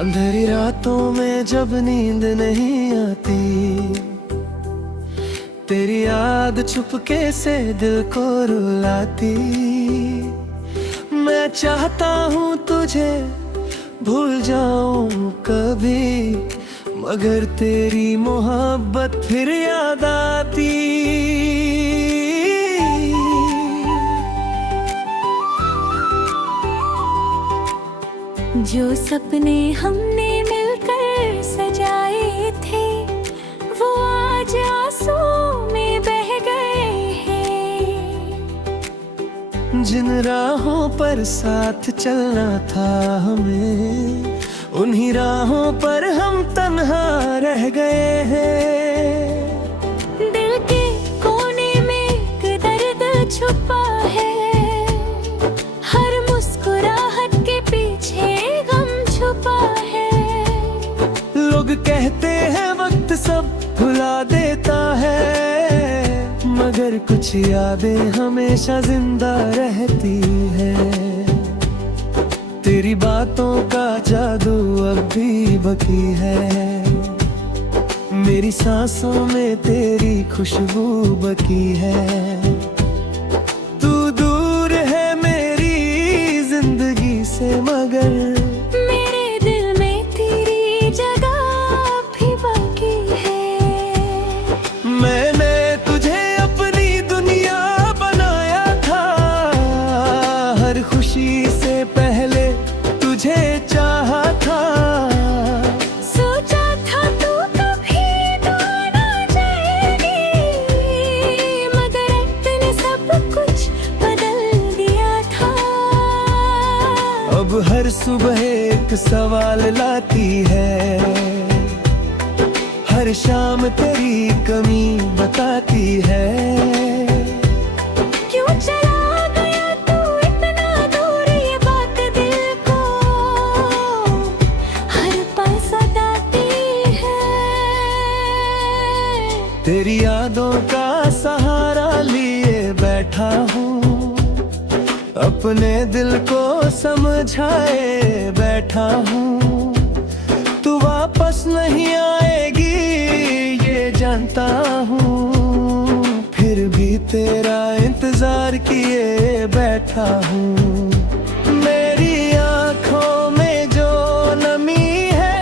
अंधेरी रातों में जब नींद नहीं आती, तेरी याद चुपके से दिल को रुलाती। मैं चाहता हूँ तुझे भूल जाऊं कभी, मगर तेरी मोहब्बत फिर याद आती। जो सपने हमने मिलकर सजाए थे, वो आज आंसू में बह गए हैं। जिन राहों पर साथ चलना था हमें, उन्हीं राहों पर हम तन्हा रह गए हैं। दिल के कोने में एक दर्द छुपा है, हर मुस्कुराहट के पीछे गम छुपा है। लोग कहते हैं वक्त सब भुला देता है, मगर कुछ यादें हमेशा जिंदा रहती है। तेरी बातों का जादू अब भी बाकी है, मेरी सांसों में तेरी खुशबू बाकी है। तू दूर है मेरी जिंदगी से, मगर मेरे दिल में तेरी जगह भी बाकी है। मैंने तुझे अपनी दुनिया बनाया था, हर खुशी से पहले तुझे चाहा था। सोचा था तू कभी दूर ना जाएगी, मगर तूने सब कुछ बदल दिया था। अब हर सुबह एक सवाल लाती है, हर शाम तेरी कमी बताती है। क्यों चला गया तू इतना दूर, ये बात दिल को हर पल सताती है। तेरी यादों का सहारा लिए बैठा हूँ, अपने दिल को समझाए बैठा हूँ। तू वापस नहीं आएगी ये जानता हूँ, फिर भी तेरा इंतजार किए बैठा हूँ। मेरी आँखों में जो नमी है,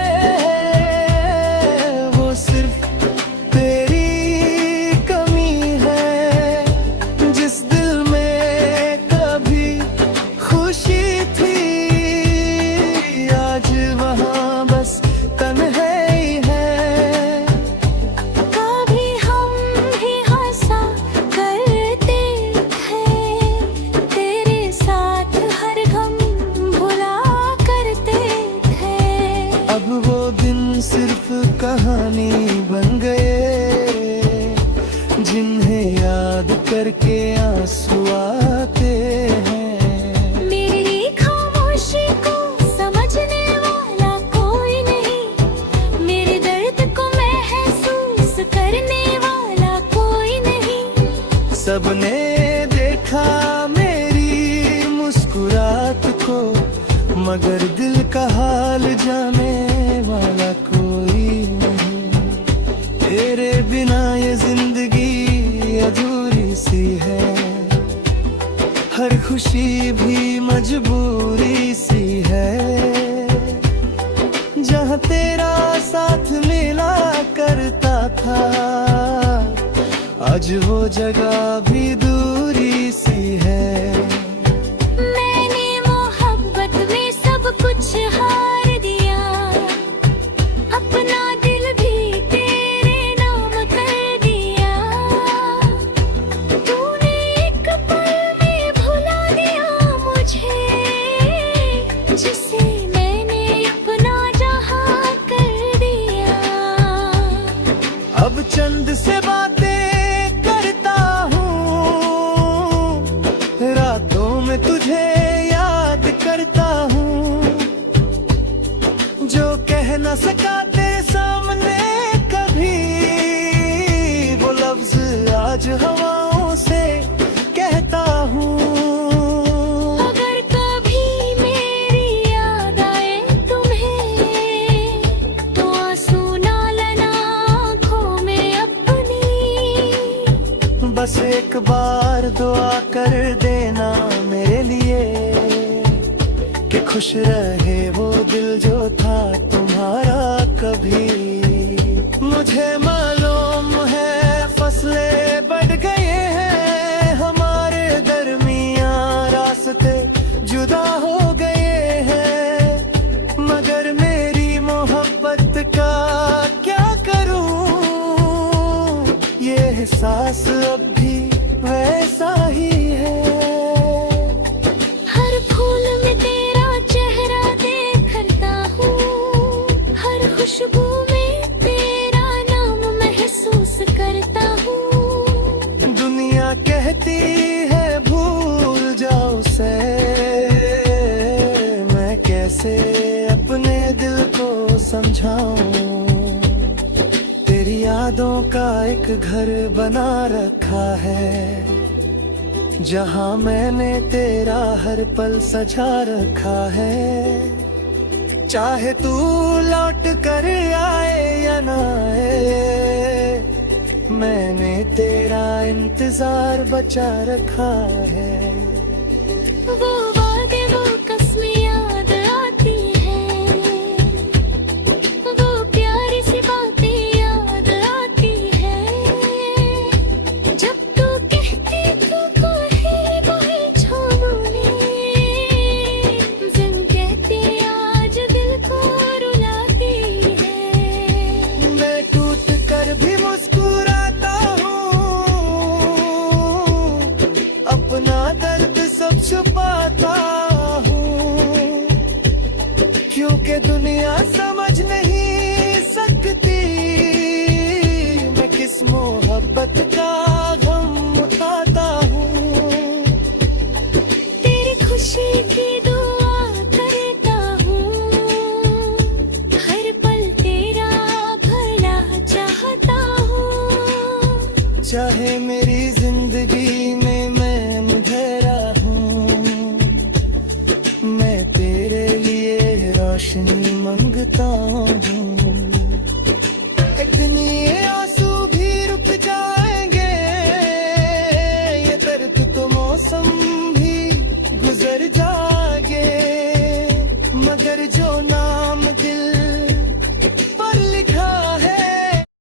वो सिर्फ तेरी कमी है। जिस दिल में कभी खुशी थी, आज वहाँ बस तन्हाई है। कभी हम भी हंसा करते थे, तेरे साथ हर गम भुला करते थे। अब वो दिन सिर्फ कहानी बन गए, जिन्हें याद करके आंसू आते हैं। मेरी खामोशी को समझने वाला कोई नहीं, मेरे दर्द को महसूस करने वाला कोई नहीं। सबने देखा मेरी मुस्कुराहट को, मगर दिल का हाल जाने वाला कोई नहीं। तेरे बिना ये जिंदगी अधूरी सी है, हर खुशी भी मजबूरी सी है। जहाँ तेरा साथ मिला करता था, आज वो जगह भी दूरी सी है। मैंने मोहब्बत में सब कुछ हार दिया, अपना दिल भी तेरे नाम कर दिया। तूने एक पल में भुला दिया मुझे, जिसे मैंने अपना जहां कर दिया। अब चंद से बातें करता हूँ, रातों में तुझे याद करता हूँ। जो कह न सका तेरे सामने कभी, वो लफ्ज आज हवाओं से कहता हूँ। अगर कभी मेरी याद आए तुम्हें, बस एक बार दुआ कर देना मेरे लिए कि खुश रहे वो दिल जो था तुम्हारा कभी। मुझे मालूम है फसलें बढ़ गए हैं हमारे दरमियां, रास्ते जुदा हो गए हैं, मगर मेरी मोहब्बत का क्या करूं, ये एहसास अब भी वैसा ही है। हर फूल में तेरा चेहरा देखता हूँ, हर खुशबू में तेरा नाम महसूस करता हूँ। दुनिया कहती है भूल जाओ उसे, मैं कैसे अपने दिल को समझाऊं। तेरी यादों का एक घर बना रखा है, जहाँ मैंने तेरा हर पल सजा रखा है। चाहे तू लौट कर आए या ना आए, मैंने तेरा इंतजार बचा रखा है। वो वादे वो कसमें याद आती हैं, वो प्यारी सी बातें याद आती हैं। जब तू कहती तू कोई छोड़ने, जिन कहती आज दिल को रुलाती है। मैं टूट कर भी मुस्कुराता हूँ, अपना दर्द सब छुपाता हूँ, क्योंकि दुनिया समझ नहीं सकती मैं किस मोहब्बत का गम उठाता हूँ। तेरी खुशी की दुआ करता हूँ, हर पल तेरा भला चाहता हूँ। चाहे मेरे